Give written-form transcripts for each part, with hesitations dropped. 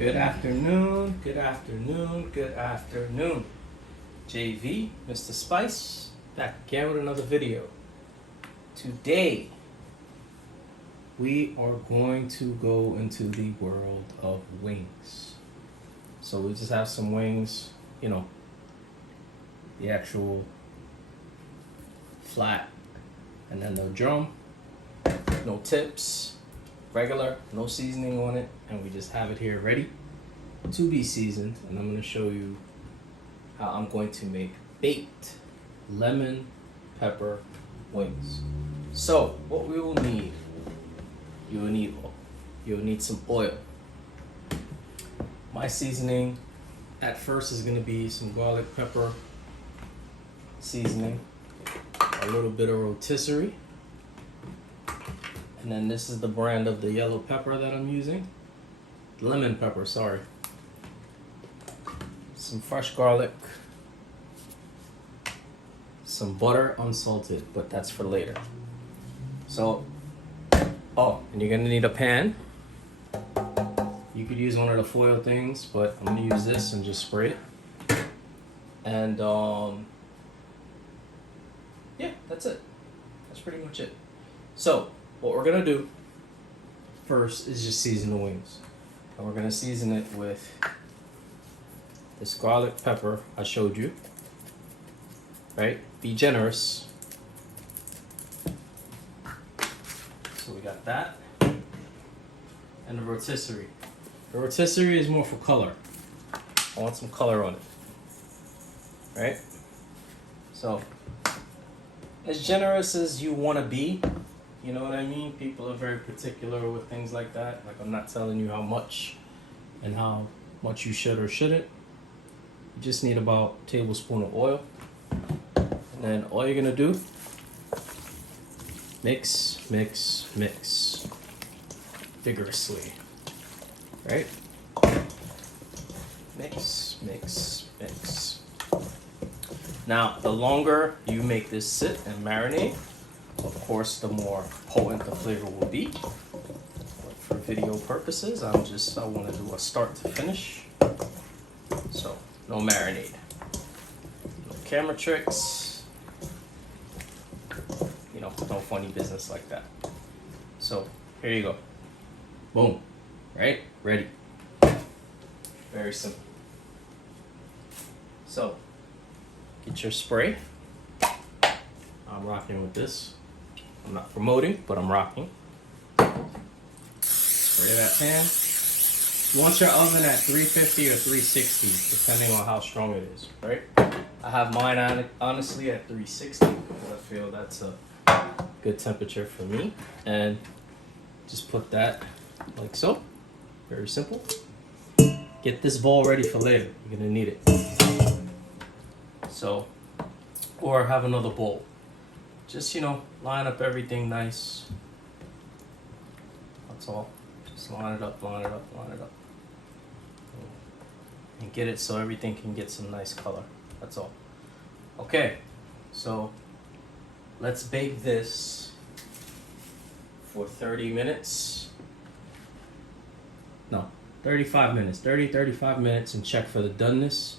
Good afternoon, good afternoon, good afternoon. JV, Mr. Spice, back again with another video. Today, we are going to go into the world of wings. So we just have some wings, the actual flat, and then the drum, no tips, regular, no seasoning on it, and we just have it here ready to be seasoned. And I'm going to show you how I'm going to make baked lemon pepper wings. So what we will need, you'll need some oil. My seasoning at first is going to be some garlic pepper seasoning, a little bit of rotisserie, and then this is the brand of the yellow pepper that I'm using. Lemon pepper, sorry. Some fresh garlic. Some butter, unsalted, but that's for later. So, and you're gonna need a pan. You could use one of the foil things, but I'm gonna use this and just spray it. And yeah, that's it. That's pretty much it. So, what we're gonna do first is just season the wings. And we're gonna season it with this garlic pepper I showed you, right? Be generous. So we got that. And the rotisserie. The rotisserie is more for color. I want some color on it, right? So, as generous as you wanna be, you know what I mean? People are very particular with things like that. Like, I'm not telling you how much and how much you should or shouldn't. You just need about a tablespoon of oil. And then all you're gonna do, mix, mix, mix vigorously, right? Mix, mix, mix. Now, the longer you make this sit and marinate, of course, the more potent the flavor will be. But for video purposes, I want to do a start to finish. So, no marinade. No camera tricks. No funny business like that. So, here you go. Boom. Right? Ready. Very simple. So, get your spray. I'm rocking with this. I'm not promoting, but I'm rocking. Spray that pan. You want your oven at 350 or 360, depending on how strong it is, right? I have mine honestly at 360 because I feel that's a good temperature for me. And just put that like so. Very simple. Get this bowl ready for later. You're gonna need it. So, or have another bowl. Just, line up everything nice. That's all. Just line it up, line it up, line it up. And get it so everything can get some nice color. That's all. Okay, so let's bake this for 30 minutes. No, 35 minutes. 35 minutes, and check for the doneness.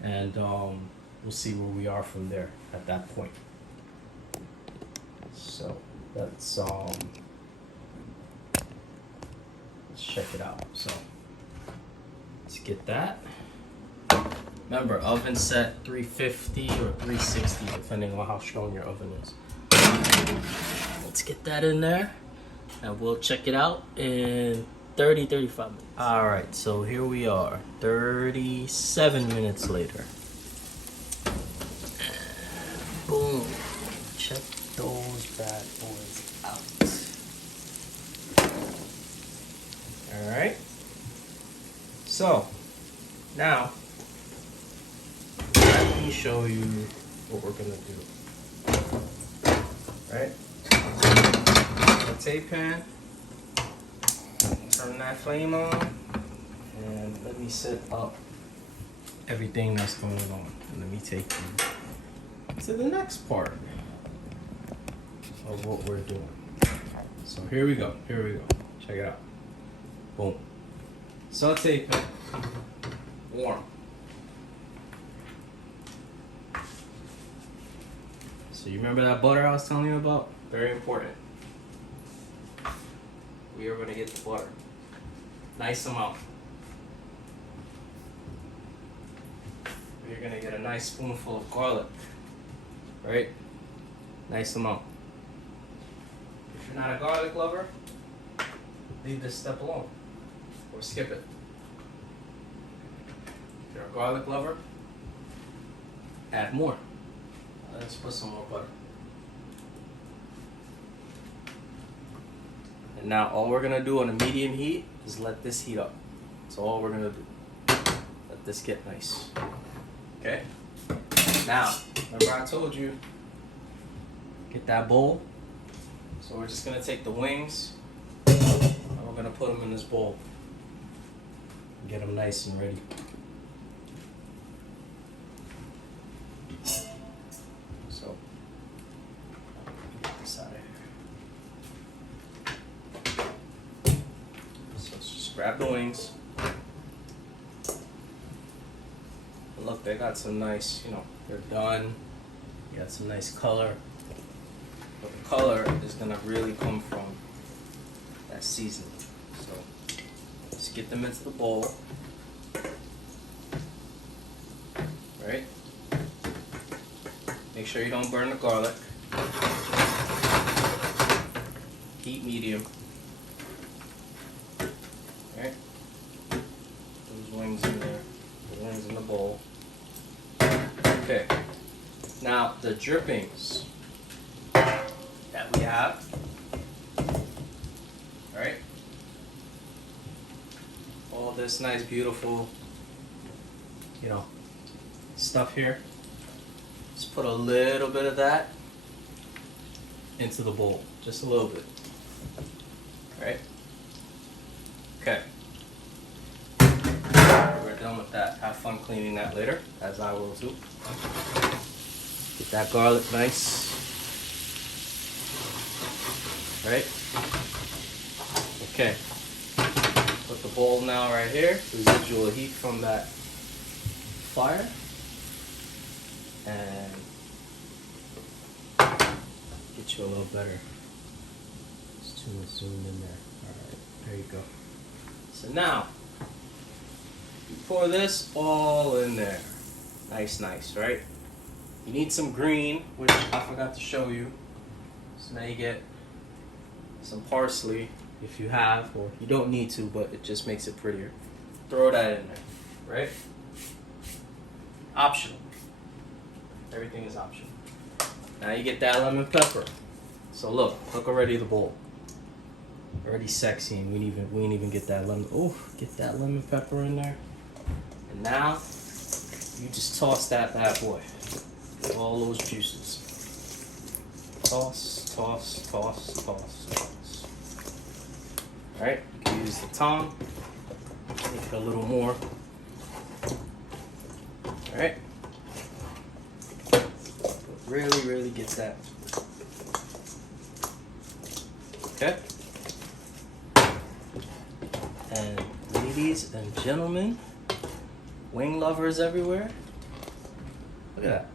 And we'll see where we are from there at that point. So let's check it out. So let's get that. Remember, oven set 350 or 360 depending on how strong your oven is. Let's get that in there and we'll check it out in 35 minutes. All right, so here we are, 37 minutes later. And boom, check those bad boys out. All right. So now let me show you what we're gonna do. Right? Saute pan. Turn that flame on, and let me set up everything that's going on. And let me take you to the next part of what we're doing. So here we go. Check it out. Boom. Saute pan. Warm. So you remember that butter I was telling you about? Very important. We are going to get the butter. Nice amount. You're going to get a nice spoonful of garlic. Right? Nice amount. If you're not a garlic lover, leave this step alone. Or skip it. If you're a garlic lover, add more. Let's put some more butter. And now all we're gonna do on a medium heat is let this heat up. That's all we're gonna do. Let this get nice. Okay? Now, remember I told you, get that bowl. So we're just gonna take the wings and we're gonna put them in this bowl. Get them nice and ready. So, get this out of here. So let's just grab the wings. And look, they got some nice, they're done. You got some nice color. But the color is gonna really come from that seasoning. So just get them into the bowl. Right? Make sure you don't burn the garlic. Heat medium. Right? Those wings in there. The wings in the bowl. Okay. Now the drippings that we have. Alright? All this nice, beautiful, stuff here. Just put a little bit of that into the bowl. Just a little bit. Alright? Okay. We're done with that. Have fun cleaning that later, as I will too. Get that garlic nice. Right? Okay. Put the bowl now right here. Residual heat from that fire. And get you a little better. It's too much zoomed in there. Alright, there you go. So now, you pour this all in there. Nice, right? You need some green, which I forgot to show you. So now you get some parsley if you have, or you don't need to, but it just makes it prettier. Throw that in there, right? Optional. Everything is optional. Now you get that lemon pepper. So look already the bowl. Already sexy, and we ain't even get that lemon. Oh, get that lemon pepper in there. And now you just toss that bad boy with all those juices. Toss. Alright, you can use the tongue. Make it a little more. Alright. Really get that. Okay. And ladies and gentlemen, wing lovers everywhere, look at that.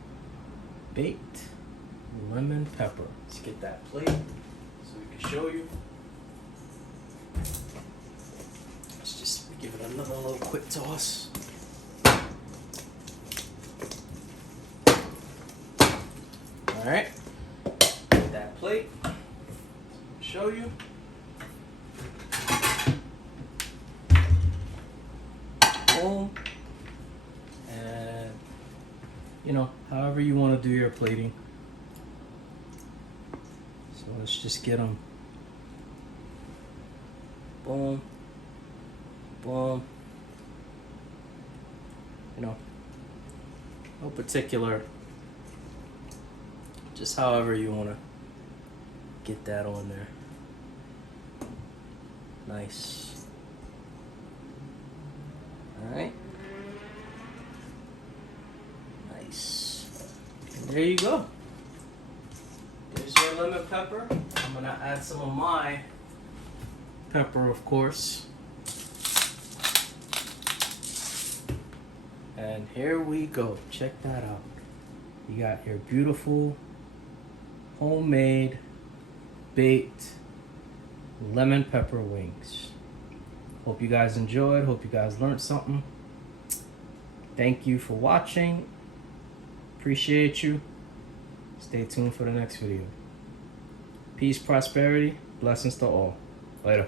Baked lemon pepper. Let's get that plate so we can show you. Let's just give it another little quick toss. Alright, that plate, show you. Boom. And, however you want to do your plating. So let's just get them. Boom. Boom. No particular. Just however you want to get that on there. Nice. Alright. Nice. And there you go. There's your lemon pepper. I'm going to add some of my pepper, of course. And here we go. Check that out. You got your beautiful homemade baked lemon pepper wings. Hope you guys enjoyed. Hope you guys learned something. Thank you for watching. Appreciate you. Stay tuned for the next video. Peace, prosperity, blessings to all. Later.